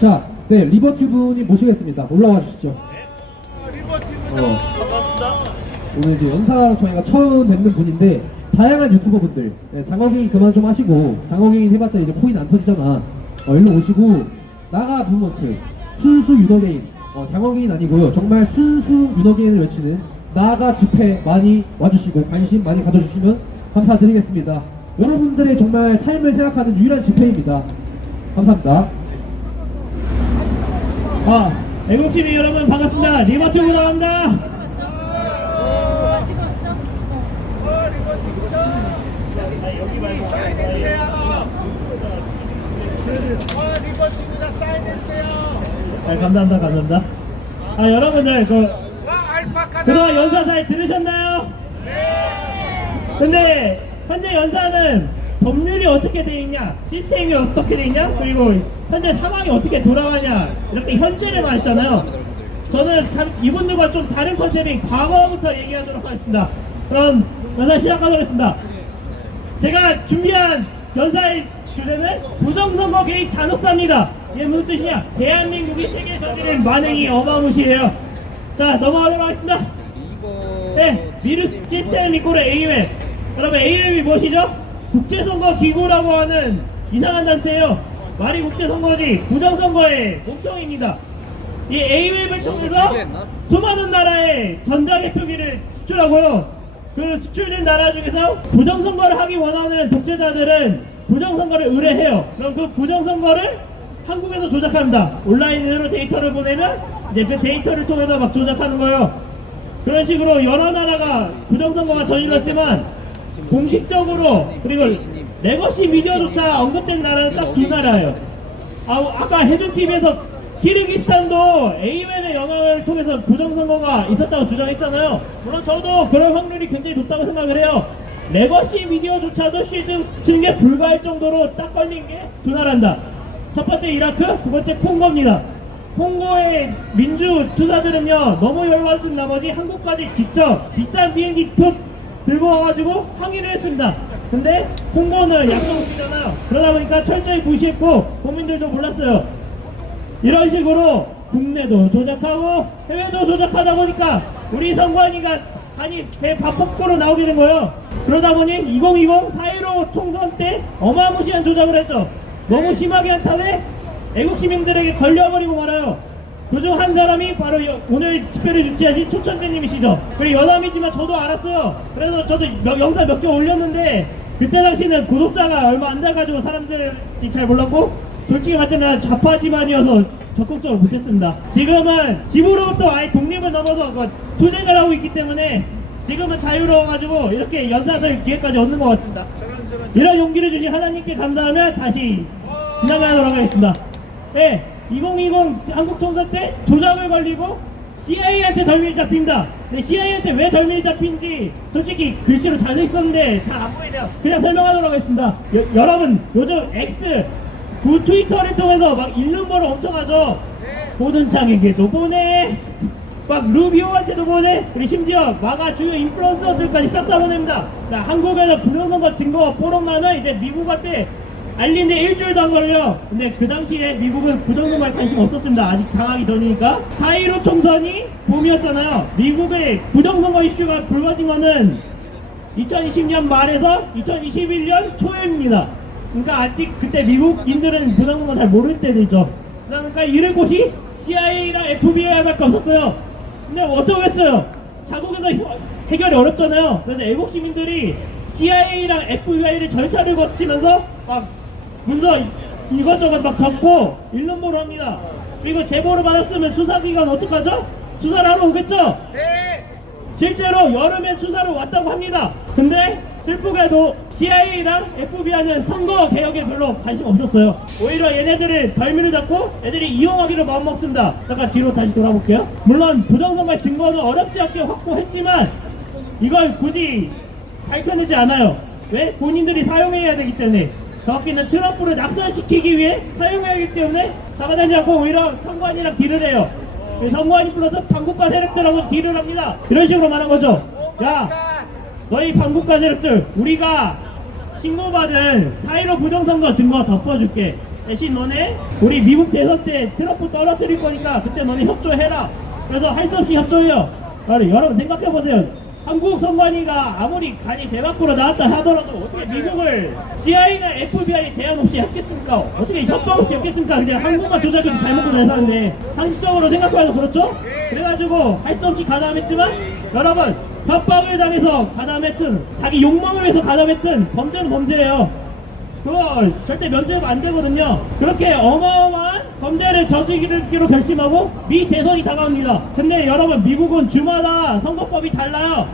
자, 네, 리버튜브님 모시겠습니다. 올라와 주시죠. 오늘 이제 연사랑 저희가 처음 뵙는 분인데, 다양한 유튜버분들, 네, 장어게임 그만 좀 하시고, 장어게임 해봤자 이제 코인 안 터지잖아. 일로 오시고, 나가 무먼트, 순수 유너게임, 장어게임 아니고요. 정말 순수 유너게임을 외치는 나가 집회 많이 와주시고, 관심 많이 가져주시면 감사드리겠습니다. 여러분들의 정말 삶을 생각하는 유일한 집회입니다. 감사합니다. 애국TV 여러분 반갑습니다. 리버튜브 나갑니다. 감사합니다. 여러분들 그동안 연사 잘 들으셨나요? 근데 현재 연사는 법률이 어떻게 돼 있냐, 시스템이 어떻게 돼 있냐, 그리고 현재 상황이 어떻게 돌아가냐, 이렇게 현재를 말했잖아요. 저는 참 이분들과 좀 다른 컨셉인 과거부터 얘기하도록 하겠습니다. 그럼 연사 시작하도록 하겠습니다. 제가 준비한 연사의 주제는 부정선거 개입 잔혹사입니다. 이게 무슨 뜻이냐? 대한민국이 세계에 저지른 반응이 어마무시해요. 자, 넘어가도록 하겠습니다. 네, 미르 시스템 이코르 AUM. 여러분, AUM이 무엇이죠? 국제선거기구라고 하는 이상한 단체예요. 말이 국제선거지 부정선거의 목적입니다. 이 AUM을 통해서 수많은 나라의 전자개표기를 수출하고요. 그 수출된 나라 중에서 부정선거를 하기 원하는 독재자들은 부정선거를 의뢰해요. 그럼 그 부정선거를 한국에서 조작합니다. 온라인으로 데이터를 보내면 이제 그 데이터를 통해서 막 조작하는 거예요. 그런 식으로 여러 나라가 부정선거가 저질렀지만 공식적으로, 그리고 레거시 미디어조차 언급된 나라는 딱 두 나라예요. 아까 해준TV에서 키르기스탄도 AUM의 영향을 통해서 부정선거가 있었다고 주장했잖아요. 물론 저도 그럴 확률이 굉장히 높다고 생각을 해요. 레거시 미디어조차도 쉴드치는 게 불가할 정도로 딱 걸린 게 두 나라입니다. 첫 번째 이라크, 두 번째 콩고입니다. 콩고의 민주 투사들은요, 너무 열받은 나머지 한국까지 직접 비싼 비행기 표 들고 와가지고 항의를 했습니다. 근데 콩고는 약속이잖아요. 그러다 보니까 철저히 무시했고 국민들도 몰랐어요. 이런 식으로 국내도 조작하고 해외도 조작하다 보니까 우리 선관위가 배 밥폭도로 나오게 된 거예요. 그러다 보니 2020 4.15 총선 때 어마무시한 조작을 했죠. 너무 심하게 한 탓에 애국시민들에게 걸려버리고 말아요. 그중 한 사람이 바로 오늘 집회를 유치하신 초천재님이시죠. 그리고 여담이지만 저도 알았어요. 그래서 저도 영상 몇 개 올렸는데 그때 당시는 구독자가 얼마 안 돼가지고 사람들이 잘 몰랐고, 솔직히 말하면 좌파 집안이어서 적극적으로 못했습니다. 지금은 집으로부터 아예 독립을 넘어서 투쟁을 하고 있기 때문에 지금은 자유로워가지고 이렇게 연사설 기회까지 얻는 것 같습니다. 이런 용기를 주신 하나님께 감사하며 다시 지나가도록 하겠습니다. 네, 2020 한국 총선 때 조작을 걸리고 CIA한테 덜미를 잡힙니다. 근데 CIA한테 왜 덜미를 잡힌지 솔직히 글씨로 잘 있었는데 잘 안 보이네요. 그냥 설명하도록 하겠습니다. 여러분, 요즘 X 그 트위터를 통해서 막 읽는 거를 엄청 하죠. 고든창에게도 보내, 막 루비오한테도 보내, 그리고 심지어 마가 주요 인플루언서들까지 싹 다 보냅니다. 한국에서 부정선거 증거가 뽀록나면 이제 미국한테 알린 지 일주일도 안 걸려. 근데 그 당시에 미국은 부정선거에 관심 없었습니다. 아직 당하기 전이니까. 4.15 총선이 봄이었잖아요. 미국의 부정선거 이슈가 불거진 거는 2020년 말에서 2021년 초입니다. 그러니까 아직 그때 미국인들은 부정선거 잘 모를 때들이죠. 그러니까 이럴 곳이 CIA랑 FBI밖에 없었어요. 근데 어떻게 했어요? 자국에서 해결이 어렵잖아요. 그래서 애국 시민들이 CIA랑 FBI를 절차를 거치면서 막 문서 이것저것 막 적고 일름보로 합니다. 그리고 제보를 받았으면 수사기관 어떡하죠? 수사를 하러 오겠죠? 네! 실제로 여름에 수사를 왔다고 합니다. 근데 슬프게도 CIA랑 FBI는 선거 개혁에 별로 관심 없었어요. 오히려 얘네들을 덜미를 잡고 애들이 이용하기로 마음먹습니다. 잠깐 뒤로 다시 돌아볼게요. 물론 부정선거 증거는 어렵지 않게 확보했지만 이걸 굳이 밝혀내지 않아요. 왜? 본인들이 사용해야 되기 때문에. 정확히는 트럼프를 낙선시키기 위해 사용해야 하기 때문에 잡아다니지 않고 오히려 선관위랑 딜을 해요. 선관위 플러스 반국가 세력들하고 딜을 합니다. 이런 식으로 말한 거죠. 야, 너희 반국가 세력들, 우리가 신고받은 4.15 부정선거 증거 덮어줄게. 대신 너네 우리 미국 대선 때 트럼프 떨어뜨릴 거니까 그때 너네 협조해라. 그래서 할 수 없이 협조해요. 여러분 생각해보세요. 한국 선관위가 아무리 간이 대박으로 나왔다 하더라도 어떻게 미국을 CIA나 FBI 제한 없이 했겠습니까? 어떻게 협박 없이 했겠습니까? 그냥 한국만 조작해서 잘 먹고 잘 사는데 상식적으로 생각해도 그렇죠? 그래가지고 할 수 없이 가담했지만 여러분 협박을 당해서 가담했든 자기 욕망을 위해서 가담했든 범죄는 범죄예요. 그거 절대 면제가 안 되거든요. 그렇게 어마어마한 범죄를 저지르기로 결심하고 미 대선이 다가옵니다. 근데 여러분 미국은 주마다 선거법이 달라요.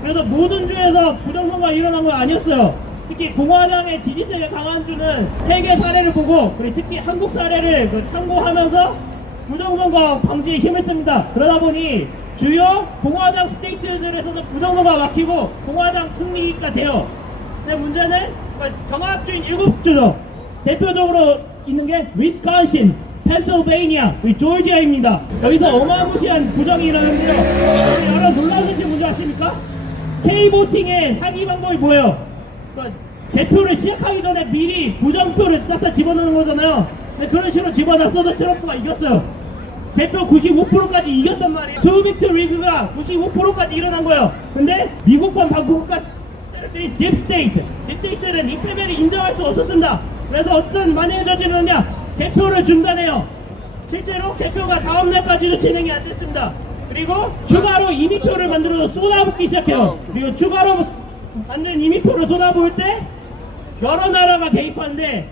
그래서 모든 주에서 부정선거가 일어난 건 아니었어요. 특히 공화당의 지지세가 강한 주는 세계 사례를 보고 그리고 특히 한국 사례를 참고하면서 부정선거 방지에 힘을 씁니다. 그러다 보니 주요 공화당 스테이트들에서도 부정선거가 막히고 공화당 승리가 돼요. 근데 문제는 경합주인 7주죠. 대표적으로 있는 게 위스콘신, 펜실베이니아, 조지아입니다. 여기서 어마무시한 부정이 일어나는데요. 여러분 놀라우신 문제 아십니까? K보팅의 사기 방법이 뭐예요? 대표를 시작하기 전에 미리 부정표를 갖다 집어넣는 거잖아요. 근데 그런 식으로 집어넣었어도 트럼프가 이겼어요. 대표 95%까지 이겼단 말이에요. 투빅트 리그가 95%까지 일어난 거예요. 근데 미국판 방송국가 딥스테이트는 이 패배를 인정할 수 없었습니다. 그래서 어떤 만행을 저지르느냐, 대표를 중단해요. 실제로 대표가 다음날까지도 진행이 안 됐습니다. 그리고 추가로 이미표를 만들어서 쏟아붓기 시작해요. 그리고 추가로 만든 이미표를 쏟아부을 때 여러 나라가 개입하는데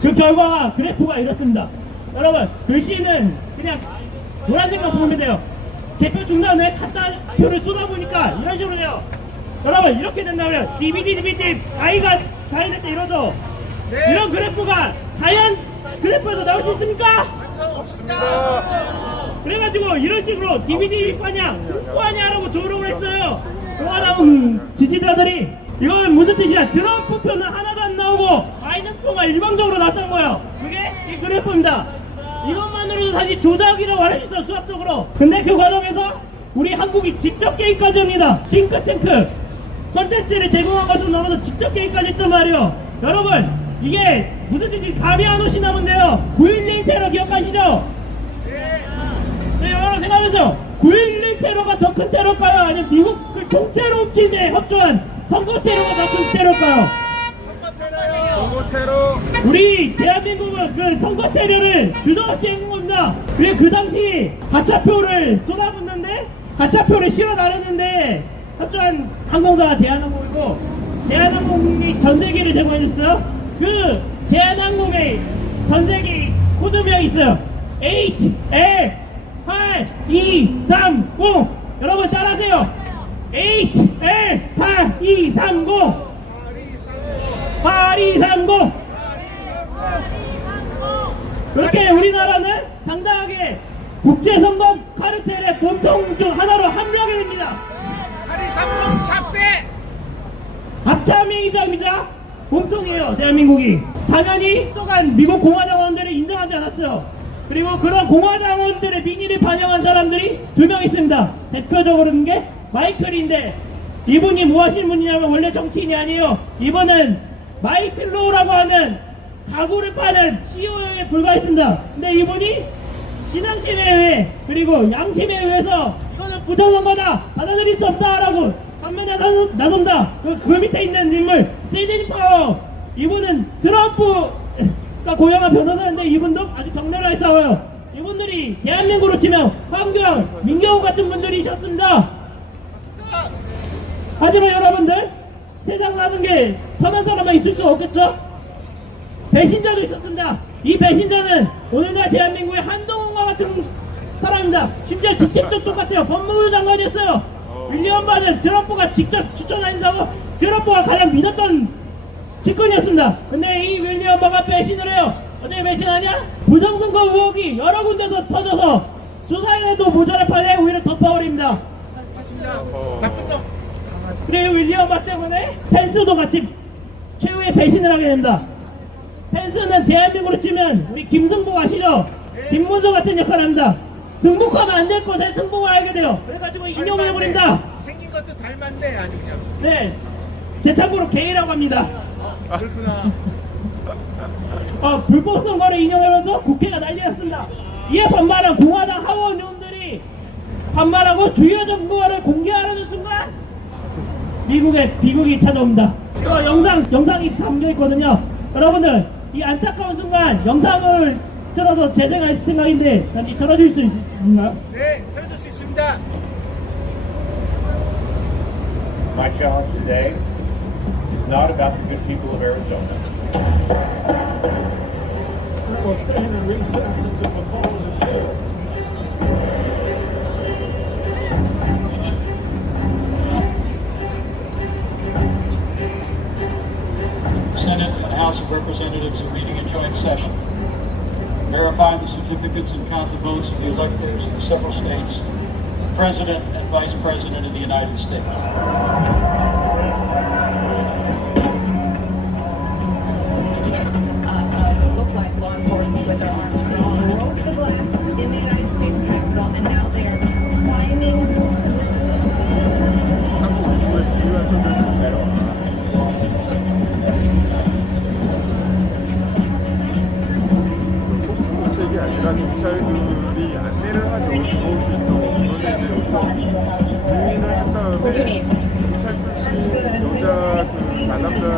그 결과가 그래프가 이렇습니다. 여러분 글씨는 그냥 노란색만 보면 돼요. 대표 중단에 갖다 표를 쏟아부으니까 이런 식으로 돼요. 여러분 이렇게 된다면 DVD 가이가 될 때 이러죠. 네. 이런 그래프가 자연 그래프에서 나올 수 있습니까? 없습니다. 그래가지고 이런 식으로 DVD 파냐 홍보하냐라고 조롱을 했어요. 공화당 지지자들이. 이건 무슨 뜻이야? 트럼프 표는 하나도 안 나오고 바이든 표가 일방적으로 나왔던 거예요. 그게 이 그래프입니다. 이것만으로도 사실 조작이라고 할 수 있어, 수학적으로. 근데 그 과정에서 우리 한국이 직접 게임까지 합니다. 싱크탱크 컨텐츠를 제공한 것은 넘어서 직접 게임까지 했단 말이에요. 여러분 이게 무슨 뜻인지 감이 안 오시나 본데요. 9.11 테러 기억하시죠? 네, 여러분 생각하면서 9.11 테러가 더 큰 테러일까요? 아니면 미국을 통째로 훔친 데 협조한 선거 테러가 더 큰 테러일까요? 선거 테러. 우리 대한민국은 그 선거 테러를 주저없이 했는 겁니다. 그리고 그 당시 가짜표를 쏟아붓는데 가짜표를 실어 나르는데 협조한 항공사가 대한항공이고 대한항공이 전세기를 제공해줬어요. 그 대한항공의 전세기 코드명이 있어요. HL8230. 여러분 따라하세요. HL8230. 8230. 그렇게 우리나라는 당당하게 국제선거 카르텔의 몸통 중 하나로 합류하게 됩니다. 8230 잡배. 합참이자미자 몸통이에요. 대한민국이 당연히 또한 미국 공화당원들을 인정하지 않았어요. 그리고 그런 공화당원들의 민의를 반영한 사람들이 2명 있습니다. 대표적으로는 게 마이클인데 이분이 뭐 하시는 분이냐면 원래 정치인이 아니에요. 이분은 마이필로우라고 하는 가구를 파는 CEO에 불과했습니다. 근데 이분이 신앙심에 의해 그리고 양심에 의해서 이거는 부정선거다 받아들일 수 없다라고 전면에 나선다. 그 밑에 있는 인물 시드니 파워, 이분은 트럼프가 고용한 변호사인데 이분도 아주 격렬하게 싸워요. 이분들이 대한민국으로 치면 황교안, 민경훈 같은 분들이셨습니다. 하지만 여러분들 세상 사는 게 선한 사람만 있을 수 없겠죠? 배신자도 있었습니다. 이 배신자는 오늘날 대한민국의 한동훈과 같은 사람입니다. 심지어 직책도 똑같아요. 법무부 장관이었어요. 윌리엄 바는 트럼프가 직접 추천한다고 트럼프가 가장 믿었던 직권이었습니다. 근데 이 윌리엄 바가 배신을 해요. 어떻게 배신하냐? 부정선거 의혹이 여러 군데서 터져서 수사에도 모자랄 판에 오히려 덮어버립니다. 그리고 윌리엄 바 때문에 펜스도 같이 최후의 배신을 하게 됩니다. 펜스는 대한민국으로 치면 우리 김승복 아시죠? 김문수 같은 역할을 합니다. 승복하면 안 될 것에 승복을 하게 돼요. 그래가지고 인용을 해버린다. 생긴 것도 닮았네 아주 그냥. 네, 제 참고로 게이라고 합니다. 그렇구나. 불법 선거를 인용하면서 국회가 난리났습니다. 이에 반발한 공화당 하원 의원들이 반발하고 주요 정보를 공개하려는 순간 미국의 비극이 찾아옵니다. 영상이 담겨 있거든요. 여러분들 이 안타까운 순간 영상을 들어서 재생할 생각인데 잠시 들어줄 수 있나요? 네, 들어줄 수 있습니다. My challenge today is not about the good people of Arizona. Senate and House of Representatives are meeting in joint session, verifying the certificates and count the votes of the electors in several states, President and Vice President of the United States. Look like law enforcement with their arms drawn broke the glass in the United States Capitol, and now they are climbing. 한국 이후에 주요한 선들을 좀 내려와. 속수무책이 아니라 경찰들이 안내를 하죠. 들어올 수 있도록. 그런데 이제 여기서 유인을 한 다음에 경찰 출신 여자 그 가담자를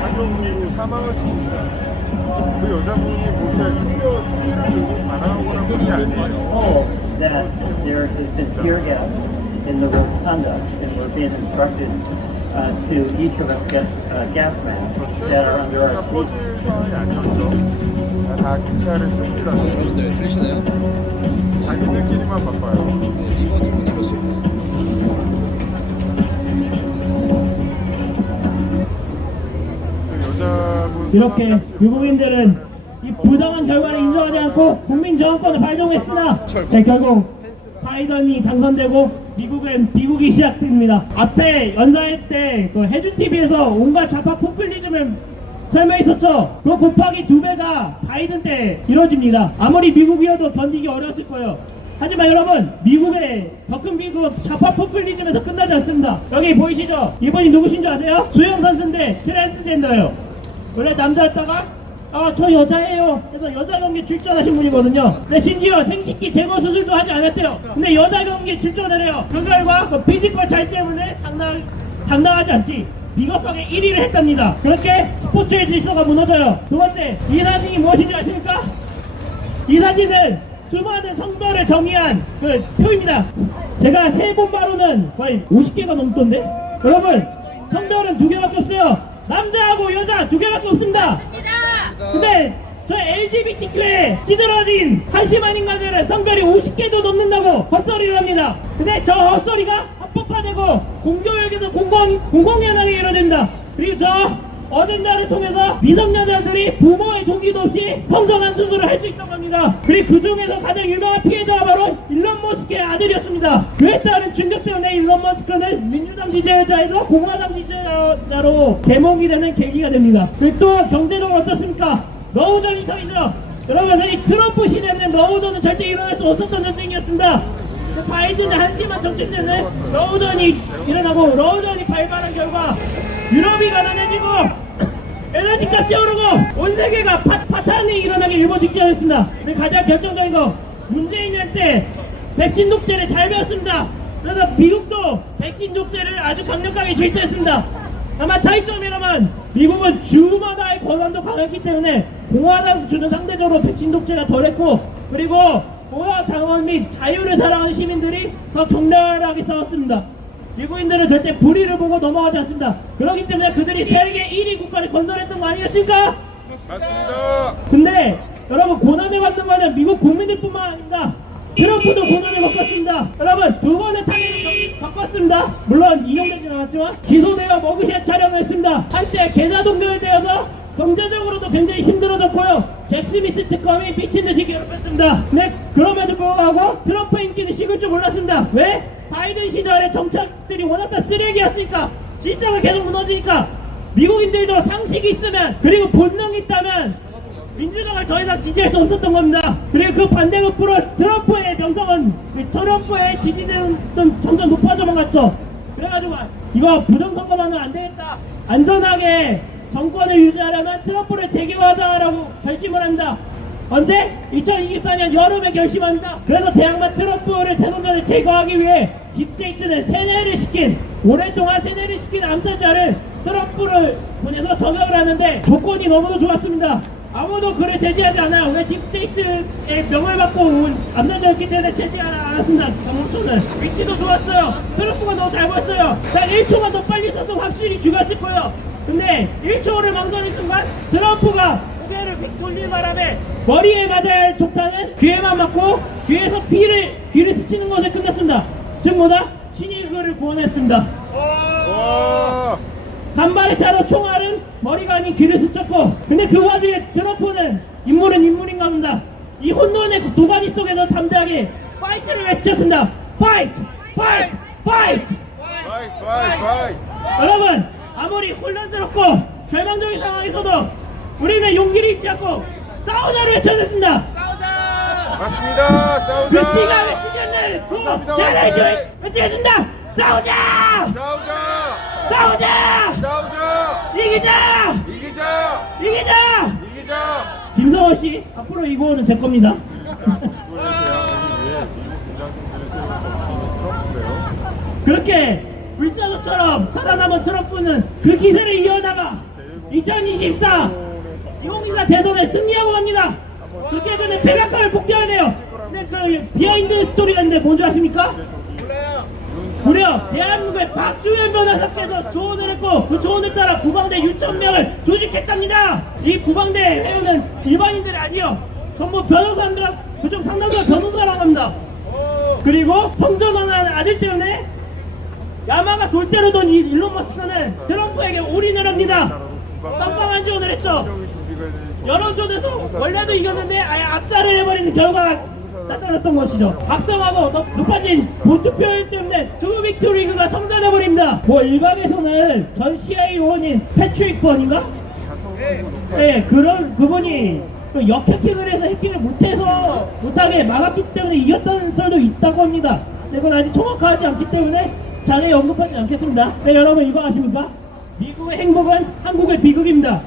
사경으로 사망을 시킵니다. 그 여자분이 뭐 총기를 들고 반항하거나 그런 게 아니에요. That there has been tear gas in the road conduct, and we're being instructed to each of us get gas masks that are under 테러리스트가 our seat. 퍼질 상황이 아니었죠. 다 경찰을 씁니다. 네, 들리시나요? 자기들끼리만 바빠요. 이거 실패. 그 여자분 이렇게 사망 당시 유목민들은 이 부당한 결과를 인정하지 않고 국민 저항권을 발동했으나 네, 결국 바이든이 당선되고 미국엔 비극이 시작됩니다. 앞에 연사회 때 그 해준 TV에서 온갖 좌파 포퓰리즘을 설명했었죠. 그 곱하기 2배가 바이든 때 이루어집니다. 아무리 미국이어도 견디기 어려웠을 거예요. 하지만 여러분, 미국의 더 큰 비극 좌파 포퓰리즘에서 끝나지 않습니다. 여기 보이시죠? 이분이 누구신지 아세요? 수영 선수인데 트랜스젠더예요. 원래 남자였다가 저 여자예요. 그래서 여자 경기에 출전하신 분이거든요. 근데 심지어 생식기 제거 수술도 하지 않았대요. 근데 여자 경기에 출전을 해요. 그 결과 그 피지컬 차이 때문에 당당하지 않지. 비겁하게 1위를 했답니다. 그렇게 스포츠의 질서가 무너져요. 두 번째, 이 사진이 무엇인지 아십니까? 이 사진은 수많은 성별을 정의한 그 표입니다. 제가 세본 바로는 거의 50개가 넘던데? 여러분, 성별은 2개밖에 없어요. 남자하고 여자 2개밖에 없습니다. 근데 저 LGBTQ에 찌들어진 한심한 인간들은 성별이 50개도 넘는다고 헛소리를 합니다. 근데 저 헛소리가 합법화되고 공교육에서 공공연하게 이루어집니다. 그리고 저 어젠다를 통해서 미성년자들이 부모의 동의도 없이 성전환 수술을 할 수 있다고 합니다. 그리고 그 중에서 가장 유명한 피해자가 바로 일론 머스크의 아들이었습니다. 그에 따른 충격 때문에 일론 머스크는 민주당 지지자에서 공화당 지지자로 개몽이 되는 계기가 됩니다. 그리고 또 경제적으로 어떻습니까? 러우전 인터이죠. 여러분, 이 트럼프 시대는 러우전은 절대 일어날 수 없었던 전쟁이었습니다. 바이든의 한심한 정책 때문에 러우전이 일어나고 러우전이 발발한 결과 유럽이 가난해지고 에너지값이 오르고 온 세계가 파탄이 일어나게 일보 직전이었습니다. 그리고 가장 결정적인 거, 문재인년 때 백신 독재를 잘 배웠습니다. 그래서 미국도 백신 독재를 아주 강력하게 실시했습니다. 다만 차이점이라면 미국은 주마다의 권한도 강했기 때문에 공화당 주는 상대적으로 백신 독재가 덜했고, 그리고 공화당원 및 자유를 사랑하는 시민들이 더 격렬하게 싸웠습니다. 미국인들은 절대 불의를 보고 넘어가지 않습니다. 그렇기 때문에 그들이 세계 1위 국가를 건설했던 거 아니겠습니까? 맞습니다. 근데 여러분, 고난을 받는 거는 미국 국민들뿐만 아닙니다. 트럼프도 고난을 겪었습니다. 여러분, 2번의 탄핵을 겪었습니다. 물론 인용되진 않았지만 기소되어 머그샷 촬영을 했습니다. 한때 계좌 동결되어서 경제적으로도 굉장히 힘들어졌고요. 잭 스미스 특검이 미친듯이 괴롭혔습니다. 네, 그럼에도 불구하고 트럼프 인기는 식을 줄 몰랐습니다. 왜? 바이든 시절에 정책들이 워낙 다 쓰레기였으니까, 질서가 계속 무너지니까 미국인들도 상식이 있으면, 그리고 본능이 있다면 민주당을 더 이상 지지할 수 없었던 겁니다. 그리고 그 반대급부로 트럼프의 명성은, 트럼프의 지지는 점점 높아져만 갔죠. 그래가지고 이거 부정선거만 하면 안 되겠다, 안전하게 정권을 유지하려면 트럼프를 재계화하자라고 결심을 합니다. 언제? 2024년 여름에 결심합니다. 그래서 대항마 트럼프를 대선전에 제거하기 위해 딥스테이트는 세뇌를 시킨, 오랫동안 세뇌를 시킨 암살자를 트럼프를 보내서 저격을 하는데 조건이 너무도 좋았습니다. 아무도 그를 제지하지 않아요. 왜? 딥스테이트의 명을 받고 온 암살자였기 때문에 제지하지 않았습니다. 정부처는 위치도 좋았어요. 트럼프가 너무 잘 보였어요. 딱 1초만 더 빨리 썼으면 확실히 죽였을 거예요. 근데 1초를 망설인 순간 트럼프가 고개를 휙 돌린 바람에 머리에 맞아야 할 족탄은 귀에만 맞고 귀에서 귀를 스치는 것에 끝났습니다. 즉 뭐다? 신이 그를 구원했습니다. 와. 간발의 차로 총알은 머리가 아닌 귀를 스쳤고, 근데 그 와중에 트럼프는 인물인가 합니다. 이 혼돈의 도가니 속에서 담대하게 파이트를 외쳤습니다. 파이트! 파이트! 파이트! 파이트. 여러분, 아무리 혼란스럽고 절망적인 상황에서도 우리는 용기를 잊지 않고 싸우자를 외쳐냈습니다. 맞습니다. 싸우자. 그 시가 외치지 않는 감사합니다. 제를 외치겠습니다. 싸우자! 이기자! 김성호 씨, 앞으로 이 구호는 제 겁니다. 이거에 대항하기 위해 미국 군장군들을 세운 정치인이 트럼프인데요. 그렇게 불사조처럼 살아남은 트럼프는 그 기세를 이어나가 2024 대선에 승리하고 갑니다. 그렇게 되면 백악관을 복귀해야 돼요. 근데 그 비하인드 스토리가 있는데 뭔지 아십니까? 무려 대한민국의 박주현 변호사께서 조언을 했고, 그 조언을 따라 구방대 6,000명을 조직했답니다. 이 구방대 회원은 일반인들이 아니요, 전부 변호사들, 그중 상당수가 변호사라고 합니다. 그리고 성전환한 아들 때문에 야마가 돌대로던 이 일론 머스크는 트럼프에게 올인을 합니다. 빵빵한 지원을 했죠. 여론조사에서 원래도 이겼는데 아예 압살을 해버리는 결과가 나타났던 것이죠. 각성하고 높아진 보투표 때문에 두 빅토리그가 성사돼버립니다. 뭐 일각에서는 전 CIA 요원인 패트릭 번인가? 네, 그분이 그 역해킹을 해서 해킹을 못하게 막았기 때문에 이겼다는 설도 있다고 합니다. 근데 그건 아직 정확하지 않기 때문에 자세히 언급하지 않겠습니다. 네, 여러분 이거 아십니까? 미국의 행복은 한국의 비극입니다.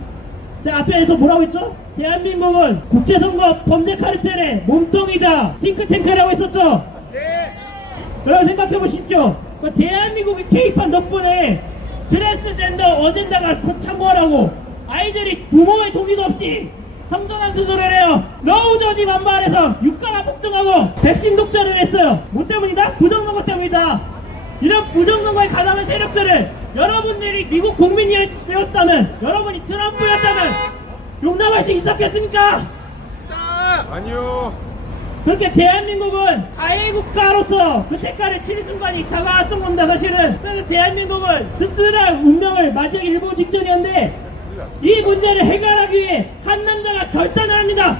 자, 앞에서 뭐라고 했죠? 대한민국은 국제선거 범죄 카르텔의 몸통이자 싱크탱크라고 했었죠? 네. 여러분 생각해 보십시오. 그 대한민국이 개입한 덕분에 트랜스젠더 어젠다가 참고하라고 아이들이 부모의 동의도 없이 성전환 수술을 해요. 러우저지 만발해서 유가가 폭등하고 백신 독점을 했어요. 뭐 때문이다? 부정선거 때문이다. 이런 부정선거에 가담한 세력들을 여러분들이 미국 국민이었다면, 여러분이 트럼프였다면 용납할 수 있었겠습니까? 아니요. 그렇게 대한민국은 가해국가로서 그 색깔을 치는 순간이 다가왔던 겁니다. 사실은 그래서 대한민국은 씁쓸한 운명을 맞이하기 일보 직전이었는데, 이 문제를 해결하기 위해 한 남자가 결단을 합니다.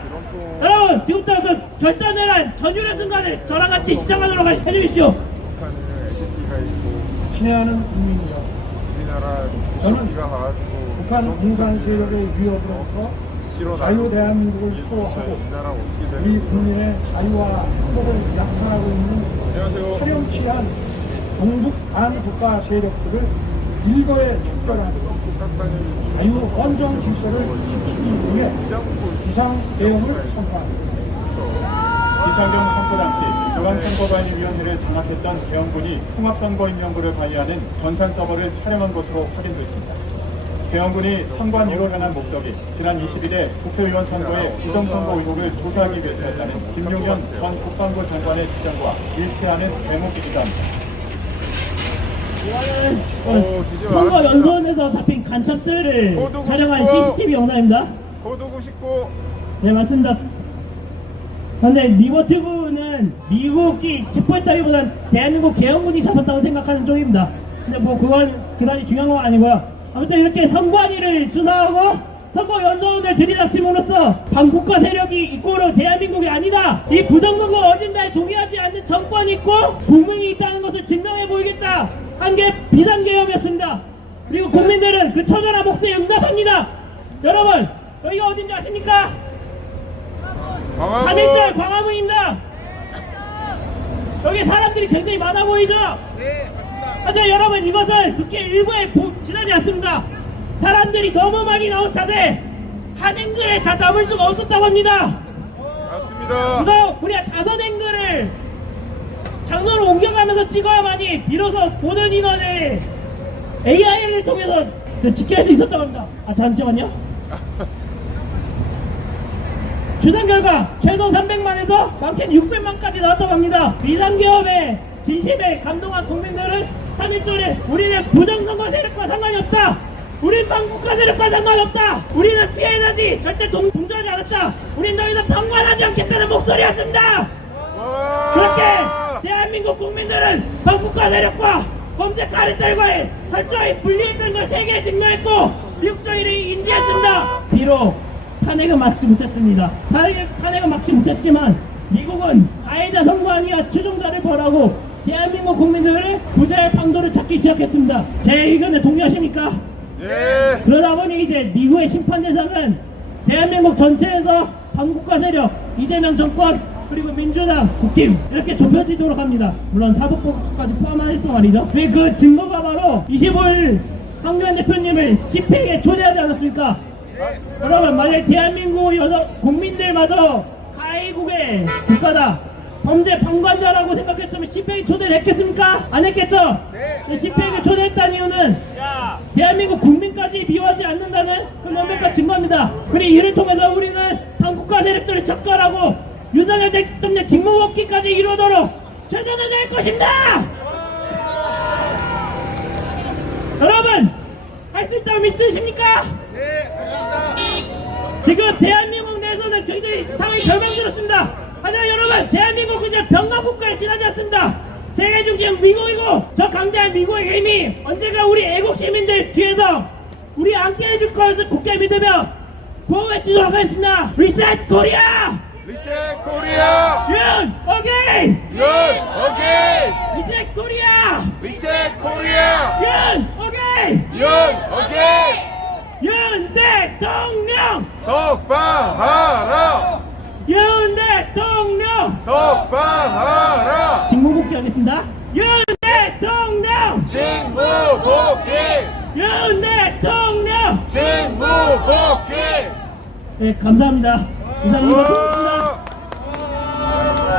여러분 지금부터 그 결단을 한 전율의 순간을 저랑 같이 시청하도록 해주십시오. 북한은 SD가 있고 친애하는 국민이요. 우리나라 저는 SD가 가지고 북한 공산 세력의 위협으로서 자유 대한민국을 수호하고 우리 국민의 자유와 행복을 약탈하고 있는 안녕하세요. 파렴치한 동북 반국가 세력들을 일거에 척결하고 자유 헌정 질서를 지키기 위해 비상 대응을 선포합니다. 비상경 선거 당시 중앙선거관리위원회를 장악했던 개헌군이 통합선거인 명부를 관리하는 전산 서버를 촬영한 것으로 확인됐습니다. 개헌군이 선관 위로 향한 목적이 지난 21일 국회의원 선거의 부정선거 의혹을 조사하기 위해서였다는 김용현 전 국방부 장관의 주장과 일치하는 대목이기도 합니다. 이거는 선거 연수원에서 잡힌 간첩들을 촬영한 CCTV 영상입니다. 코드 99. 네, 맞습니다. 그런데 리버티브는 미국이 체포했다기보단 대한민국 개헌군이 잡았다고 생각하는 쪽입니다. 근데 뭐 그건 그다지 중요한 건 아니고요. 아무튼 이렇게 선관위를 조사하고 선거 연수원을 들이닥침으로써 반국가 세력이 이꼬르 대한민국이 아니다. 이 부정선거 어진다에 동의하지 않는 정권이 있고 국민이 있다는 것을 증명해 보이겠다 한 게 비상계엄이었습니다. 그리고 국민들은 그 처절한 몫에 응답합니다. 여러분 여기가 어딘지 아십니까? 4.1절 광화문입니다. 여기 사람들이 굉장히 많아 보이죠? 네, 맞습니다. 하지만 여러분 이것은 국회 일부에 지나지 않습니다. 사람들이 너무 많이 나온 탓에 한행글에 다 잡을 수가 없었다고 합니다. 맞습니다. 그래서 우리가 5행글을 장소를 옮겨가면서 찍어야만이 비로소 보는 인원을 AI를 통해서 지킬 수 있었다고 합니다. 아 잠시만요. 추산 결과 최소 300만에서 많게는 600만까지 나왔다고 합니다. 비상기업의 진심에 감동한 국민들은 3일절에 우리는 부정선거 세력과 상관이 없다. 우린 반국가 세력과 상관이 없다. 우리는 피해자지 절대 동조하지 않았다. 우린 더 이상 방관하지 않겠다는 목소리였습니다. 그렇게 대한민국 국민들은 반국가 세력과 범죄 카르텔과의 철저히 분리했던 걸 세계에 증명했고 미국 정의를 인지했습니다. 비록 탄핵은 막지 못했습니다. 탄핵은 막지 못했지만 미국은 가해자 선관위와 추종자를 벌하고 대한민국 국민들을 구제할 방도를 찾기 시작했습니다. 제 의견에 동의하십니까? 예. 그러다 보니 이제 미국의 심판 대상은 대한민국 전체에서 반국가 세력, 이재명 정권, 그리고 민주당, 국힘 이렇게 좁혀지도록 합니다. 물론 사법부까지 포함해서 말이죠. 그 증거가 바로 25일 황교안 대표님을 집회에 초대하지 않았습니까? 여러분 만약에 대한민국 국민들마저 가해국의 국가다, 범죄 방관자라고 생각했으면 집회에 초대했겠습니까? 안 했겠죠? 네. 집회에 초대했다는 이유는 대한민국 국민까지 미워하지 않는다는 그 명백한 증거입니다. 그리고 이를 통해서 우리는 반국가 세력들을 척결하고 윤석열 대통령 직무복귀까지 이루도록 최선을 다할 것입니다. 여러분 할 수 있다고 믿으십니까? 지금 대한민국 내에서는 굉장히 상황이 절망스럽습니다. 하지만 여러분 대한민국은 이제 병합국가에 지나지 않습니다. 세계 중심 미국이고 저 강대한 미국의 힘이 언젠가 우리 애국 시민들 뒤에서 우리 함께 해줄 것을 굳게 믿으며 보호해주도록 하겠습니다. 리셋 코리아! 리셋 코리아! 윤! 오케이! 윤! 오케이! 리셋 코리아! 리셋 코리아! 윤! 오케이! 윤! 오케이! 윤 대통령! 석방하라! 윤 대통령! 석방하라! 직무복귀 하겠습니다. 윤 대통령! 직무복귀! 윤 대통령! 직무복귀! 네, 감사합니다. 이상입니다.